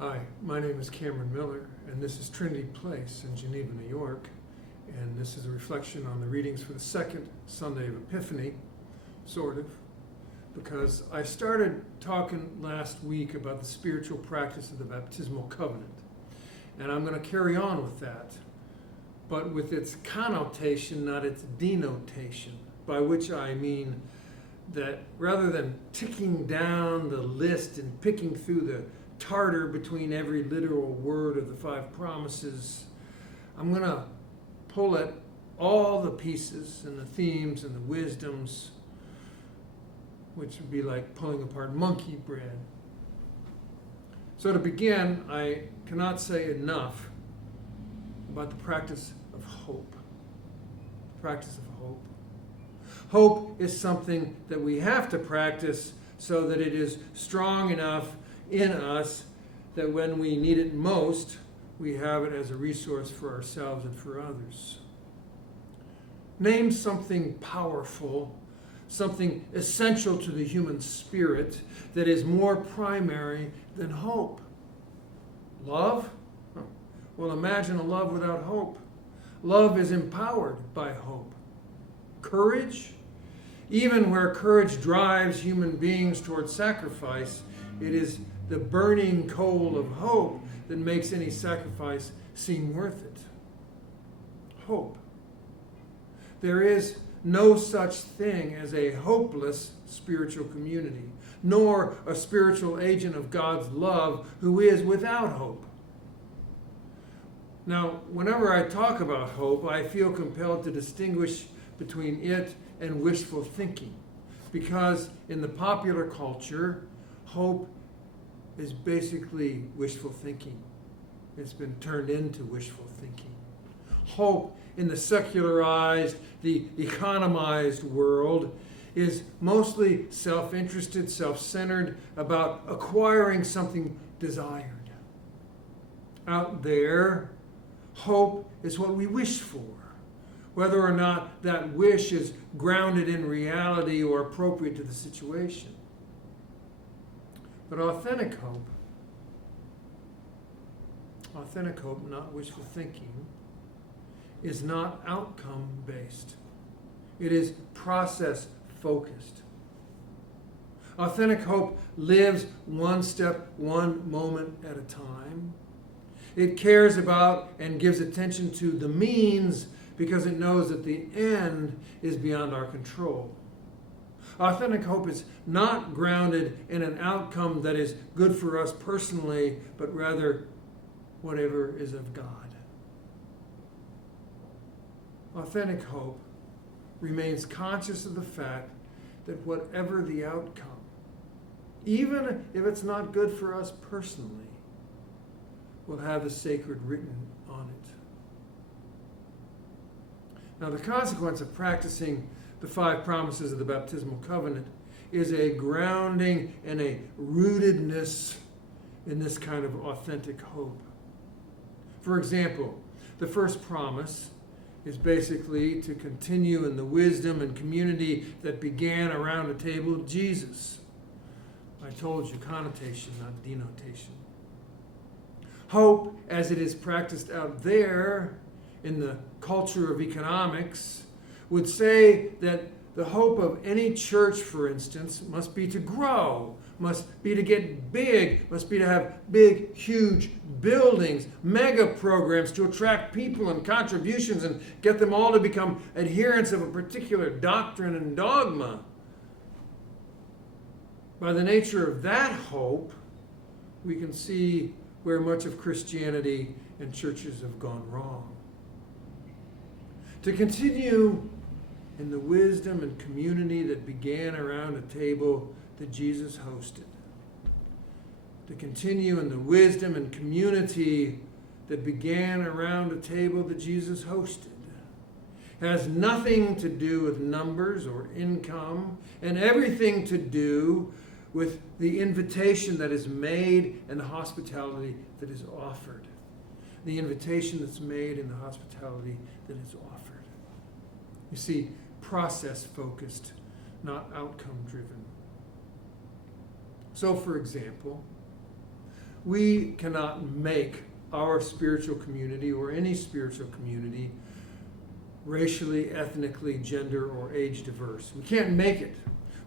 Hi, my name is Cameron Miller, and this is Trinity Place in Geneva, New York. And this is a reflection on the readings for the second Sunday of Epiphany, sort of, because I started talking last week about the spiritual practice of the baptismal covenant. And I'm going to carry on with that, but with its connotation, not its denotation, by which I mean that rather than ticking down the list and picking through the tartar between every literal word of the five promises, I'm going to pull at all the pieces and the themes and the wisdoms, which would be like pulling apart monkey bread. So to begin, I cannot say enough about the practice of hope. The practice of hope. Hope is something that we have to practice so that it is strong enough in us that when we need it most, we have it as a resource for ourselves and for others. Name something powerful, something essential to the human spirit that is more primary than hope. Love? Well, imagine a love without hope. Love is empowered by hope. Courage? Even where courage drives human beings toward sacrifice, it is the burning coal of hope that makes any sacrifice seem worth it. Hope. There is no such thing as a hopeless spiritual community, nor a spiritual agent of God's love who is without hope. Now, whenever I talk about hope, I feel compelled to distinguish between it and wishful thinking, because in the popular culture, hope is basically wishful thinking. It's been turned into wishful thinking. Hope in the secularized, the economized world is mostly self-interested, self-centered, about acquiring something desired. Out there, hope is what we wish for, whether or not that wish is grounded in reality or appropriate to the situation. But authentic hope, not wishful thinking, is not outcome-based. It is process-focused. Authentic hope lives one step, one moment at a time. It cares about and gives attention to the means because it knows that the end is beyond our control. Authentic hope is not grounded in an outcome that is good for us personally, but rather whatever is of God. Authentic hope remains conscious of the fact that whatever the outcome, even if it's not good for us personally, will have the sacred written on it. Now, the consequence of practicing the five promises of the baptismal covenant is a grounding and a rootedness in this kind of authentic hope. For example, the first promise is basically to continue in the wisdom and community that began around the table of Jesus. I told you, connotation, not denotation. Hope, as it is practiced out there in the culture of economics, would say that the hope of any church, for instance, must be to grow, must be to get big, must be to have big, huge buildings, mega programs to attract people and contributions and get them all to become adherents of a particular doctrine and dogma. By the nature of that hope, we can see where much of Christianity and churches have gone wrong. To continue in the wisdom and community that began around a table that Jesus hosted. To continue in the wisdom and community that began around a table that Jesus hosted has nothing to do with numbers or income, and everything to do with the invitation that is made and the hospitality that is offered. The invitation that's made and the hospitality that is offered. You see, process-focused, not outcome-driven. So, for example, We cannot make our spiritual community or any spiritual community racially, ethnically, gender, or age diverse. We can't make it.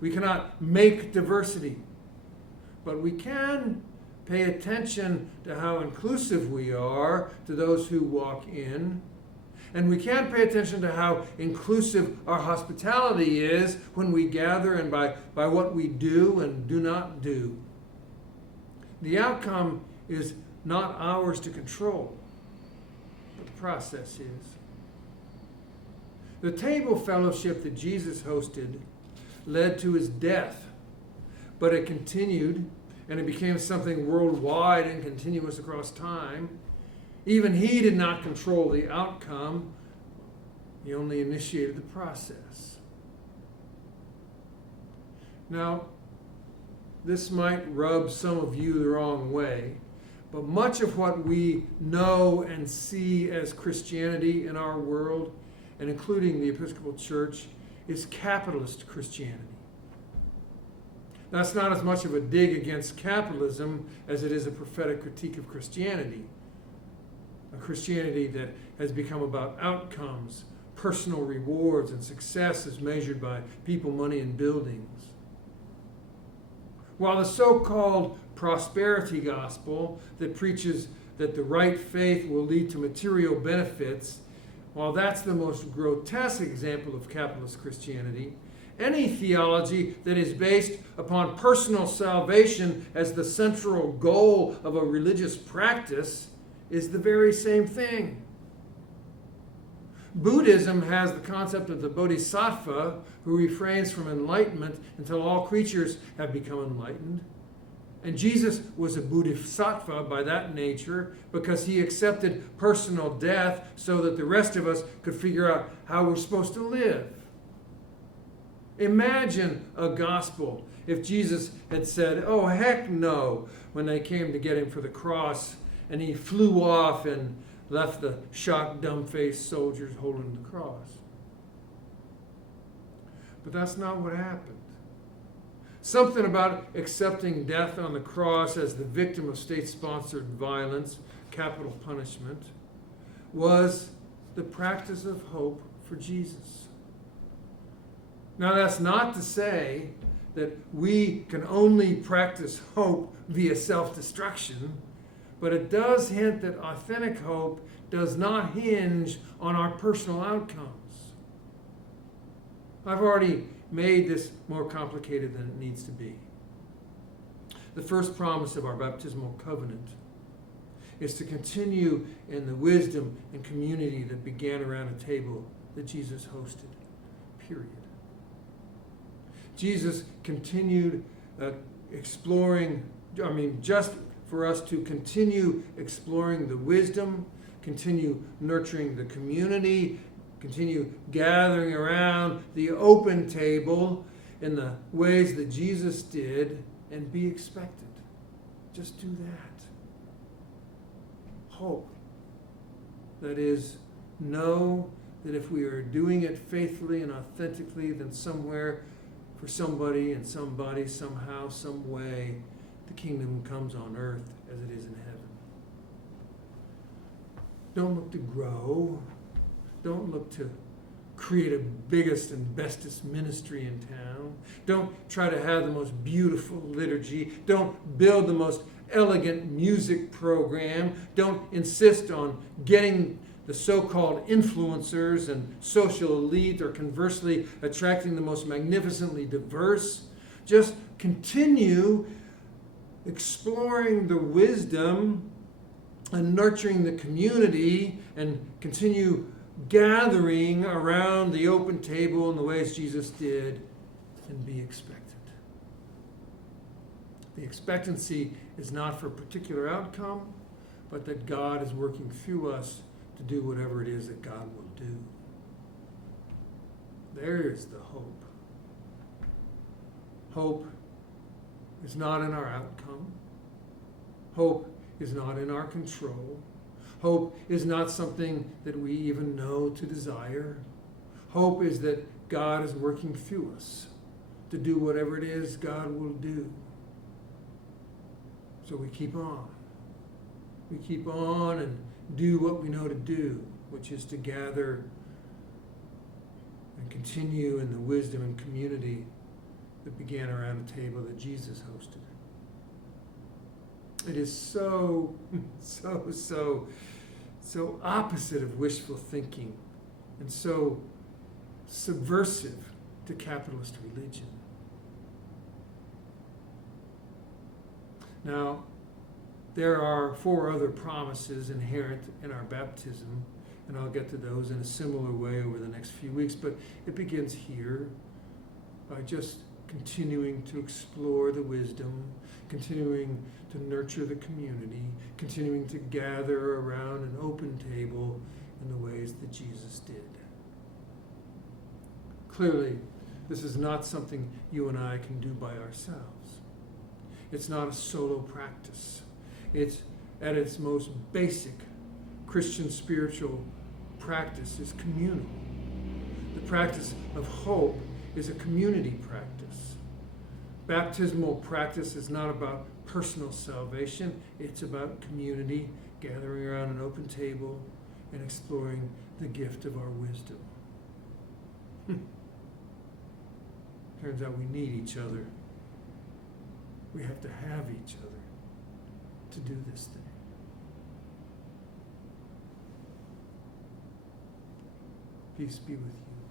We cannot make diversity. But we can pay attention to how inclusive we are to those who walk in. And we can pay attention to how inclusive our hospitality is when we gather and by what we do and do not do. The outcome is not ours to control, but the process is. The table fellowship that Jesus hosted led to his death, but it continued and it became something worldwide and continuous across time. Even he did not control the outcome. He only initiated the process. Now, this might rub some of you the wrong way, but much of what we know and see as Christianity in our world, and including the Episcopal Church, is capitalist Christianity. That's not as much of a dig against capitalism as it is a prophetic critique of Christianity. A Christianity that has become about outcomes, personal rewards, and success as measured by people, money, and buildings. While the so-called prosperity gospel that preaches that the right faith will lead to material benefits, while that's the most grotesque example of capitalist Christianity, any theology that is based upon personal salvation as the central goal of a religious practice is the very same thing. Buddhism has the concept of the bodhisattva who refrains from enlightenment until all creatures have become enlightened. And Jesus was a bodhisattva by that nature because he accepted personal death so that the rest of us could figure out how we're supposed to live. Imagine a gospel if Jesus had said, "Oh, heck no," when they came to get him for the cross, and he flew off and left the shocked, dumb-faced soldiers holding the cross. But that's not what happened. Something about accepting death on the cross as the victim of state-sponsored violence, capital punishment, was the practice of hope for Jesus. Now, that's not to say that we can only practice hope via self-destruction, but it does hint that authentic hope does not hinge on our personal outcomes. I've already made this more complicated than it needs to be. The first promise of our baptismal covenant is to continue in the wisdom and community that began around a table that Jesus hosted, period. Jesus continued just for us to continue exploring the wisdom, continue nurturing the community, continue gathering around the open table in the ways that Jesus did, and be expected. Just do that. Hope. That is, know that if we are doing it faithfully and authentically, then somewhere, for somebody and somebody, somehow, some way, the kingdom comes on earth as it is in heaven. Don't look to grow. Don't look to create a biggest and bestest ministry in town. Don't try to have the most beautiful liturgy. Don't build the most elegant music program. Don't insist on getting the so-called influencers and social elite, or conversely attracting the most magnificently diverse. Just continue exploring the wisdom and nurturing the community, and continue gathering around the open table in the ways Jesus did, and be expectant. The expectancy is not for a particular outcome, but that God is working through us to do whatever it is that God will do. There's the hope. Hope is not in our outcome. Hope is not in our control. Hope is not something that we even know to desire. Hope is that God is working through us to do whatever it is God will do. So we keep on. we keep on and do what we know to do, which is to gather and continue in the wisdom and community that began around the table that Jesus hosted. It is so opposite of wishful thinking and so subversive to capitalist religion. Now, there are 4 other promises inherent in our baptism, and I'll get to those in a similar way over the next few weeks, but it begins here by just continuing to explore the wisdom, continuing to nurture the community, continuing to gather around an open table in the ways that Jesus did. Clearly, this is not something you and I can do by ourselves. It's not a solo practice. It's at its most basic Christian spiritual practice is communal. The practice of hope is a community practice. Baptismal practice is not about personal salvation. It's about community, gathering around an open table and exploring the gift of our wisdom. Turns out we need each other. We have to have each other to do this thing. Peace be with you.